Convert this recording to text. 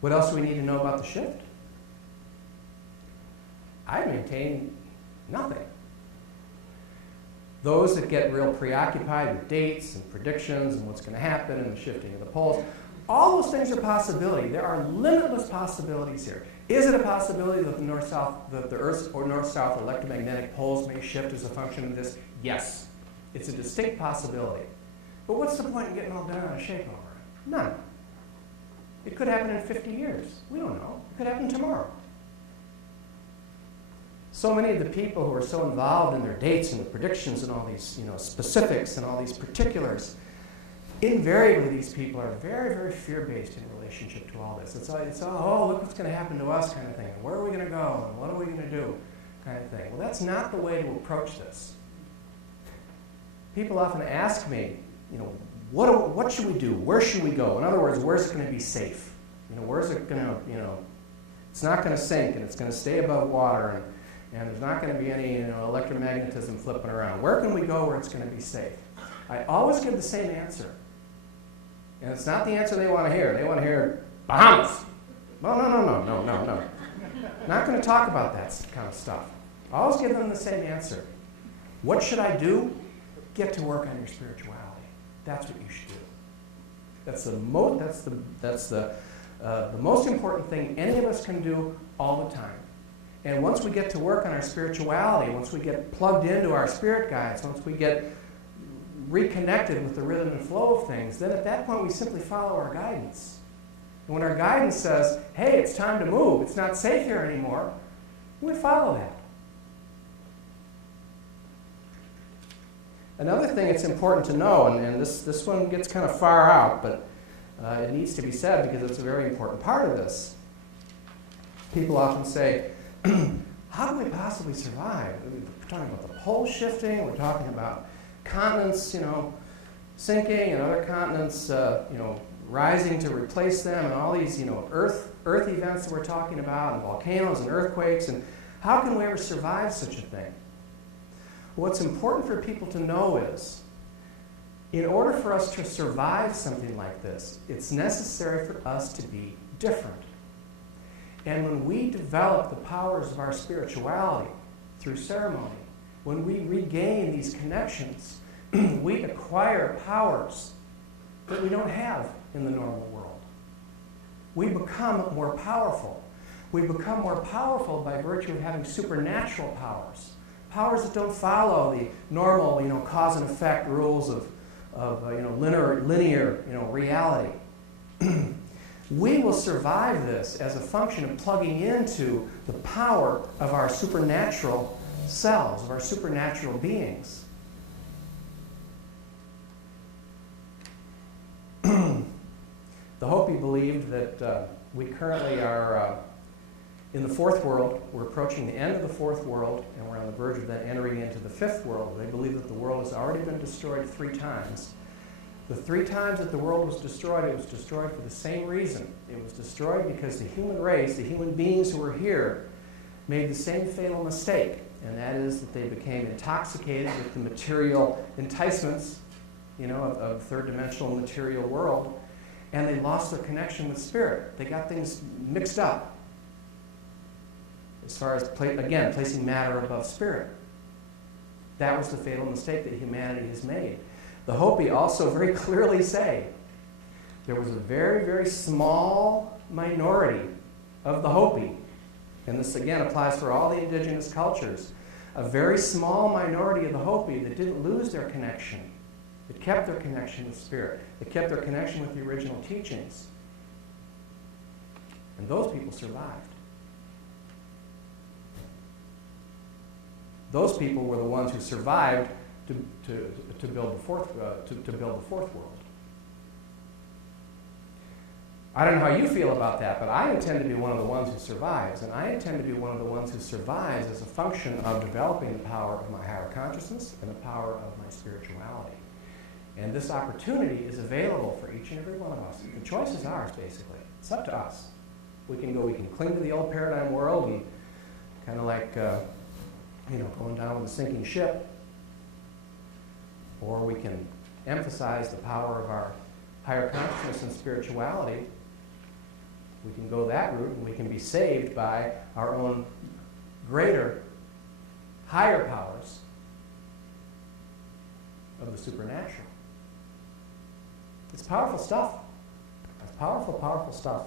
What else do we need to know about the shift? I maintain nothing. Those that get real preoccupied with dates and predictions and what's going to happen and the shifting of the poles, all those things are possibility. There are limitless possibilities here. Is it a possibility that the Earth's or north-south electromagnetic poles may shift as a function of this? Yes. It's a distinct possibility. But what's the point in getting all bent out of shape over it? None. It could happen in 50 years. We don't know. It could happen tomorrow. So many of the people who are so involved in their dates and the predictions and all these specifics and all these particulars, invariably these people are very, very fear-based in relationship to all this. It's oh, look what's going to happen to us kind of thing. And where are we going to go? And what are we going to do kind of thing. Well, that's not the way to approach this. People often ask me, what should we do? Where should we go? In other words, where's it going to be safe? Where's it going to, it's not going to sink and it's going to stay above water and there's not going to be any electromagnetism flipping around. Where can we go where it's going to be safe? I always give the same answer. And it's not the answer they want to hear. They want to hear Bahamas. Well, no. Not going to talk about that kind of stuff. I always give them the same answer. What should I do? Get to work on your spirituality. That's what you should do. That's the most important thing any of us can do all the time. And once we get to work on our spirituality, once we get plugged into our spirit guides, once we get reconnected with the rhythm and flow of things, then at that point we simply follow our guidance. And when our guidance says, hey, it's time to move, it's not safe here anymore, we follow that. Another thing it's important to know, and this one gets kind of far out, but it needs to be said because it's a very important part of this. People often say, how do we possibly survive? We're talking about the pole shifting, we're talking about continents, sinking and other continents, rising to replace them and all these, earth events that we're talking about and volcanoes and earthquakes, and how can we ever survive such a thing? What's important for people to know is, in order for us to survive something like this, it's necessary for us to be different. And when we develop the powers of our spirituality through ceremony, when we regain these connections, we acquire powers that we don't have in the normal world. We become more powerful. We become more powerful by virtue of having supernatural powers. Powers that don't follow the normal, cause and effect rules of linear, reality. We will survive this as a function of plugging into the power of our supernatural selves, of our supernatural beings. The Hopi believed that we currently are in the fourth world. We're approaching the end of the fourth world, and we're on the verge of then entering into the fifth world. They believe that the world has already been destroyed 3 times. The 3 times that the world was destroyed, it was destroyed for the same reason. It was destroyed because the human race, the human beings who were here, made the same fatal mistake, and that is that they became intoxicated with the material enticements, of third-dimensional material world, and they lost their connection with spirit. They got things mixed up as far as, placing matter above spirit. That was the fatal mistake that humanity has made. The Hopi also very clearly say there was a very, very small minority of the Hopi, and this again applies for all the indigenous cultures, a very small minority of the Hopi that didn't lose their connection, that kept their connection with spirit, that kept their connection with the original teachings. And those people survived. Those people were the ones who survived to build the fourth world. I don't know how you feel about that, but I intend to be one of the ones who survives, and I intend to be one of the ones who survives as a function of developing the power of my higher consciousness and the power of my spirituality. And this opportunity is available for each and every one of us. The choice is ours, basically. It's up to us. We can cling to the old paradigm world and kind of like, going down with a sinking ship, or we can emphasize the power of our higher consciousness and spirituality We can go that route, and we can be saved by our own greater, higher powers of the supernatural. It's powerful stuff. It's powerful, powerful stuff.